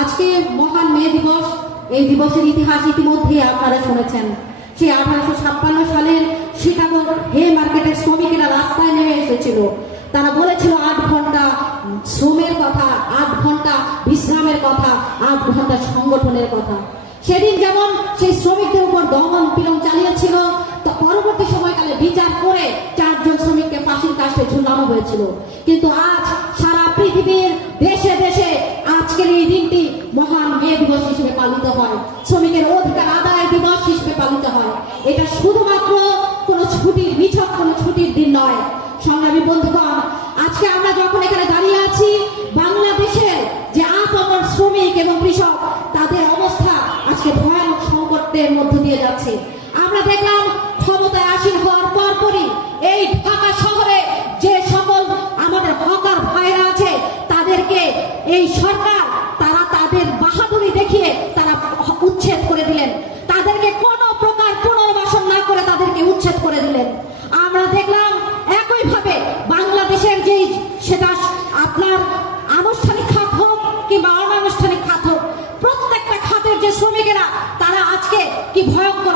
আজকে মহান মে দিবস, এই দিবসের ইতিহাস ইতিমধ্যে আপনারা শুনেছেন। সেই 1856 সালের শিকাগো হে মার্কেটের শ্রমিকেরা রাস্তায় নেমে এসেছিল। তারা বলেছিল 8 ঘন্টা শ্রমের কথা, 8 ঘন্টা বিশ্রামের কথা, 8 ঘন্টা সংগঠনের কথা। সেদিন যেমন সেই শ্রমিকদের উপর দমন পীড়ন চালিয়েছিল, পরবর্তী সময়কালে বিচার করে 4 জন শ্রমিককে ফাঁসির কাস্টে ঝুলানো হয়েছিল। কিন্তু আজ সারা পৃথিবীর দেশে দেশে আজকের এই দিনটি মহান মে দিবস হিসেবে পালিত হয়, শ্রমিকের অধিকার আদায় দিবস হিসেবে পালিত হয়। এটা শুধুমাত্র কোনো ছুটির নিছক কোনো ছুটির দিন নয়। সংগ্রামী বন্ধুগণ, আজকে আমরা যখন এখানে দাঁড়িয়ে আছি, বাংলাদেশের যে আপামর শ্রমিক এবং কৃষক, তাদের অবস্থা আজকে ভয়ানক সংকটের মধ্য দিয়ে যাচ্ছে। আমরা দেখলাম ক্ষমতায় আসীন হওয়ার পরপরই এই ঢাকা শহরে যে সকল আমাদের হকার ভাইরা আছে, তাদেরকে এই সরকার তারা তাদের বাহাদুরি দেখিয়ে তারা উচ্ছেদ করে দিলেন। তাদেরকে কোনো প্রকার পুনর্বাসন না করে তাদেরকে উচ্ছেদ করে দিলেন। আমরা দেখলাম একইভাবে বাংলাদেশের যেই, সেটা আপনার আনুষ্ঠানিক খাত হোক কিংবা অনানুষ্ঠানিক খাত হোক, প্রত্যেকটা খাতের যে শ্রমিকেরা তারা আজকে কি ভয়ঙ্কর